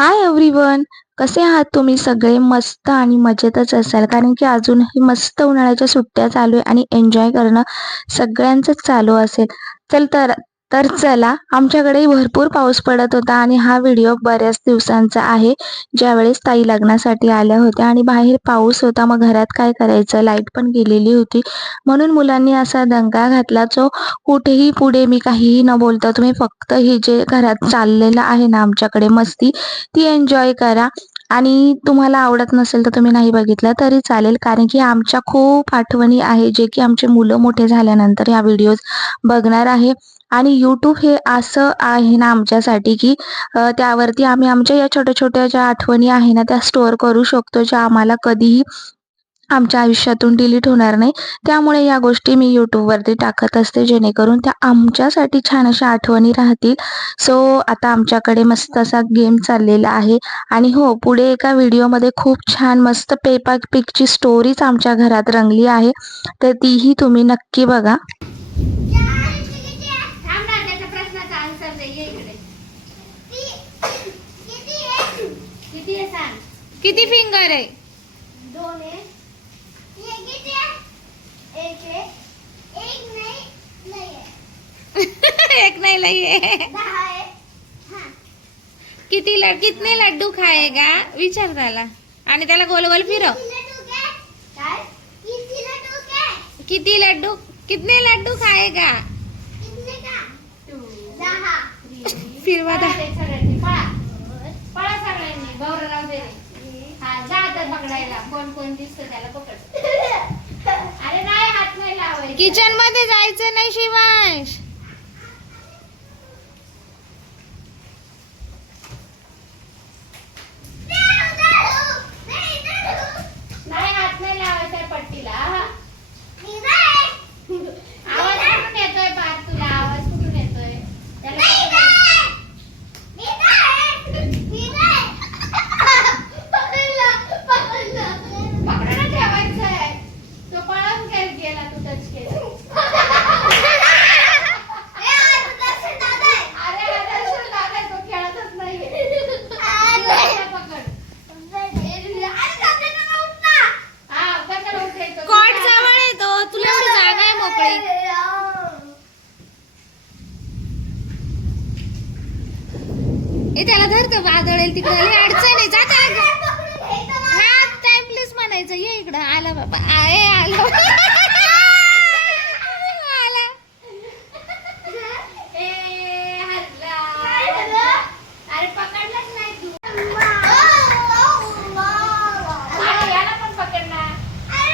Hi everyone कसे आहात तुम्ही? सगळे मस्त आणि मजेतच असाल. कारण की अजूनही मस्त उन्हाळ्याच्या सुट्ट्या चालू आहे आणि एन्जॉय करणं सगळ्यांचंच चालू असेल. चल तर तर चला आमच्याकडेही भरपूर पाऊस पडत होता आणि हा व्हिडिओ बऱ्याच दिवसांचा आहे. ज्यावेळेस ताई लग्नासाठी आल्या होत्या आणि बाहेर पाऊस होता मग घरात काय करायचं? लाइट पण गेलेली होती. म्हणून मुलांनी असा दंगा घातला जो कुठेही पुढे मी काहीही न बोलता तुम्ही फक्त ही जे घरात चाललेलं आहे ना आमच्याकडे मस्ती ती एन्जॉय करा. आणि तुम्हाला आवडत नसेल तर तुम्ही नाही बघितलं तरी चालेल कारण की आमच्या खूप आठवणी आहे जे की आमचे मुलं मोठे झाल्यानंतर या व्हिडिओज बघणार आहे. आणि यूट्यूब हे असं आहे ना आमच्यासाठी की त्यावरती आम्ही आमच्या या छोट्या छोट्या ज्या आठवणी आहे ना त्या स्टोअर करू शकतो ज्या आम्हाला कधीही आमच्या आयुष्यातून डिलीट होणार नाही. त्यामुळे या गोष्टी मी यूट्यूबवरती टाकत असते जेणेकरून त्या आमच्यासाठी छान अशा आठवणी राहतील. सो आता आमच्याकडे मस्त असा गेम चाललेला आहे. आणि हो पुढे एका व्हिडिओमध्ये खूप छान मस्त पेपा पिकची स्टोरीच आमच्या घरात रंगली आहे. तर तीही तुम्ही नक्की बघा थांब ना त्याच्या प्रश्नाचा आन्सर दे ये इकडे किती आहे सांग किती फिंगर आहे? दोन आहे. ये किती आहे. एक आहे. एक नाही नाही आहे. एक नाही लई आहे. दहा आहे. हा. किती लड कितने लड्डू खाएगा? विचार त्याला. आणि त्याला गोल गोल फिरव. किती लड्डू काय काय? किती लड्डू काय किती लड्डू कितने लड्डू खाएगा? कितने का? दहा. फिरवा हा जा आता पकडायला. कोण कोण दिसतं त्याला पकड. अरे नाही हात नाही लावायचे. किचनमध्ये जायचं नाही शिवांश नाही हात नाही लावायचा पट्टीला हा. आवाज कुठून येतोय पार तुला आवाज कुठून येतोय त्याला पकडायला ठेवायचंय तो पळून गे- गेला तू टच केला अरे हा दर्शन दादा आहे, तो खेळतच नाहीये त्याला पकड हा कशाला उठायचं? कॉट जवळ आहे तो तुला एवढी जागा आहे मोकळी. ए त्याला धरतो वादळेल तिकडे. अडचण आहे. जा हा टाइम प्लीज म्हणायचं. ये इकडं. आला बाबा. आहे आला आला ए, हरला. अरे पकडलाच नाही तू अरे याला पण पकड ना नाही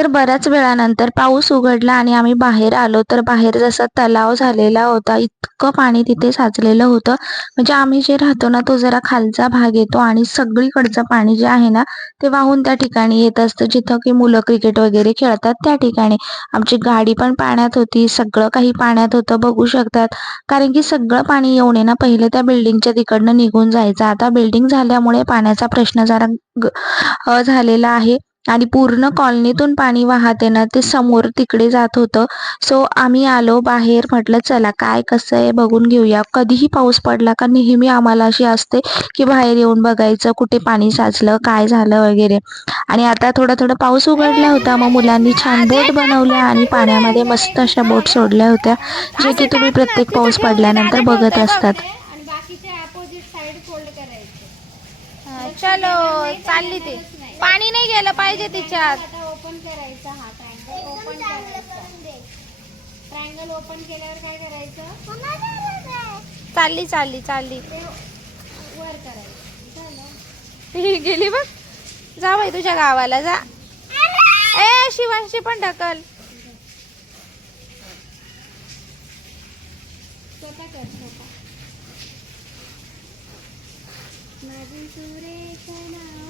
तर बऱ्याच वेळानंतर पाऊस उघडला आणि आम्ही बाहेर आलो. तर बाहेर जसा तलाव झालेला होता इतकं पाणी तिथे साचलेलं होतं. म्हणजे आम्ही जे राहतो ना तो जरा खालचा भाग येतो आणि सगळीकडचं पाणी जे आहे ना ते वाहून त्या ठिकाणी येत असतं. जिथं की मुलं क्रिकेट वगैरे खेळतात त्या ठिकाणी. आमची गाडी पण पाण्यात होती. सगळं काही पाण्यात होतं बघू शकतात. कारण की सगळं पाणी येऊन ना पहिले त्या बिल्डिंगच्या तिकडनं निघून जायचं. आता बिल्डिंग झाल्यामुळे पाण्याचा प्रश्न जरा ग- झालेला आहे. आणि पूर्ण कॉलनीतून पाणी वाहते ना ते समोर तिकडे जात होतं. सो आम्ही आलो बाहेर म्हटलं चला काय कसं आहे बघून घेऊया. कधीही पाऊस पडला का नेहमी आम्हाला अशी असते की बाहेर येऊन बघायचं कुठे पाणी साचलं काय झालं वगैरे. आणि आता थोडा थोडा पाऊस उघडला होता. मग मुलांनी छान बोट बनवल्या आणि पाण्यामध्ये मस्त अशा बोट सोडल्या होत्या जे की तुम्ही प्रत्येक पाऊस पडल्यानंतर बघत असतात. चलो चालली ते. पाणी नाही गेलं पाहिजे तिच्यात. आता ओपन करायचा हा ट्रायंगल ओपन करायचा. ट्रायंगल ओपन केल्यावर काय करायचं? चालली चालली चालली. वर करायचं. झालं ही गेली बघ. जा बाई तुझ्या गावाला जा. ए शिवांशी पण ढकल. स्वतः कर स्वतः. माझी सुरेख नाव.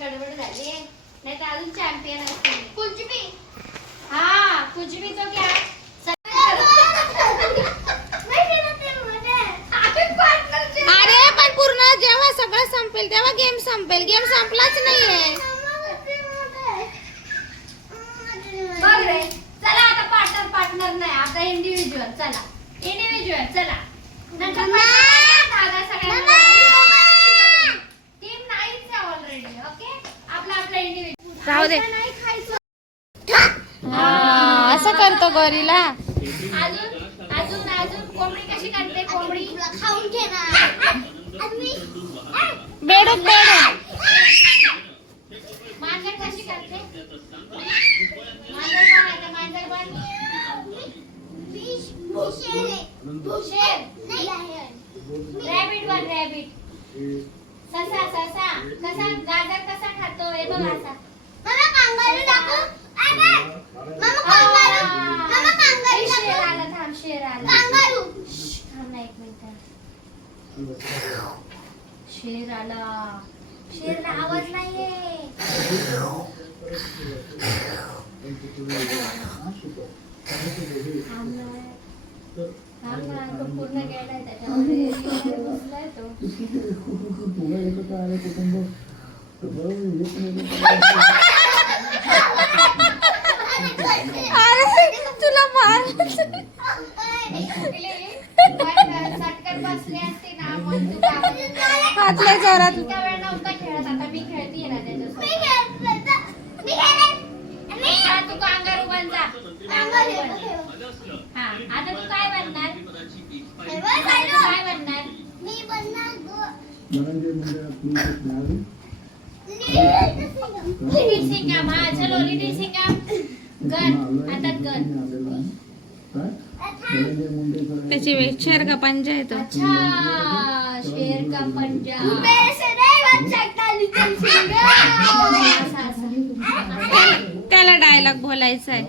गडबड झाली नाही तर अजून चॅम्पियन असते कुछ भी हा कुछ भी तो क्या अरे पण पूर्ण जेव्हा सगळं संपेल तेव्हा गेम संपेल गेम संपलाच नाहीये बघ रे चला आता पार्टनर पार्टनर नाही आता इंडिव्हिज्युअल चला इंडिव्हिज्युअल चला नंतर दादा सगळ्यांना टीम नाहीच आहे ऑलरेडी ओके आपला आपला दे. नाही खायचं. हा, असं करतो गोरीला. अजून अजून अजून कोंबडी कशी करते कोंबडी? खाऊन घे ना. बेडूक बेडूक मांजर कशी करते? मांजर कोण आहे ते मांजर कोण शेर रॅबिट वन रॅबिट ससा ससा. कसा? गाजर कसा खातो? हे बघ असा शेर आला थांब शेर आला. श्श, थांब ना एक मिनिट. शेर आला. शेरला आवाज नाहीये. पूर्ण गेलाय त्याच्यामध्ये. अरे तुला मार. सटकन बसली असती ना मग तू काय- हातले जोरात. आता मी खेळतीये ना त्याच्यासोबत तू कांगारू बन जा कांगारू बन. आता तू काय बनणार काय बनणार गन गन त्याची शेर का पंजा येतो अच्छा शेर का पंजा. असा, असा. त्याला डायलॉग बोलायचा आहे.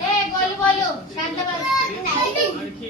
ए गोलू.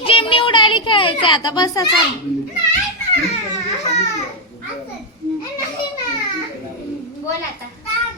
चिमणी उडाली खेळायचं आता बसाचा बोल आता चिमणी चिमणी पहिली चिमणी हेलिकॉप्टर एरोप्लेन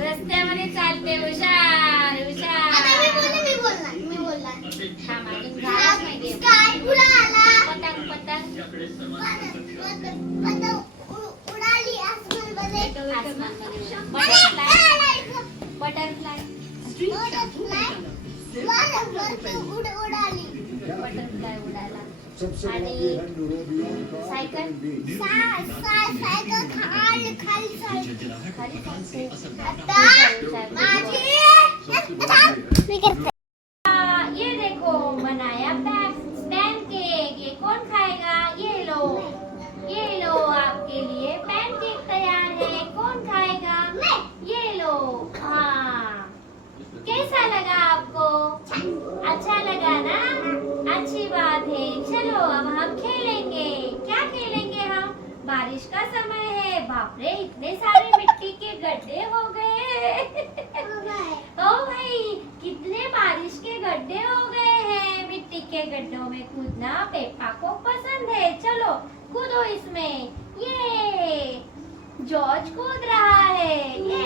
रस्त्यामध्ये चालते हुशार हुशार. आणि सायकल खाली आ, बारिश का समय बाप रे इतने सारे मिट्टी के गड्ढे हो गए ओ भाई कितने बारिश के गड्ढे हो गए हैं। मिट्टी के गड्ढों में कूदना पेपा को पसंद है। चलो कूदो इसमें। ये जॉर्ज कूद रहा है। ये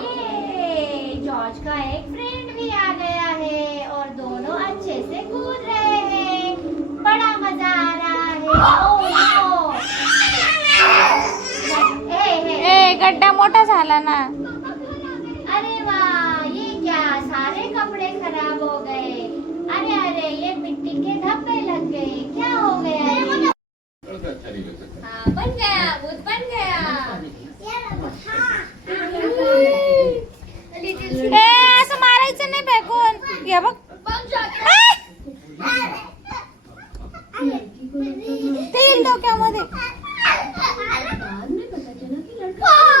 ये जॉर्ज का एक फ्रेंड भी आ गया है और दोनों अच्छे से कूद रहे हैं। बड़ा मज़ा आ रहा है। गड्डा मोठा झाला ना. अरे वाह ये क्या सारे कपड़े खराब हो गए. अरे अरे ये मिट्टी के धब्बे लग गए. क्या हो गया? ये? हाँ, बन गया भूत बन गया। ए असं मारायचं नाही फेकून घ्या बघ. ते डोक्यामध्ये. थोड़ा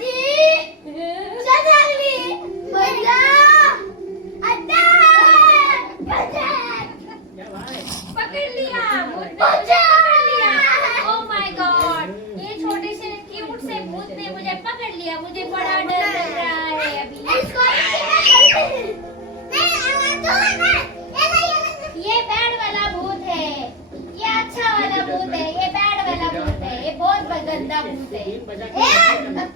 pergunta é. aí.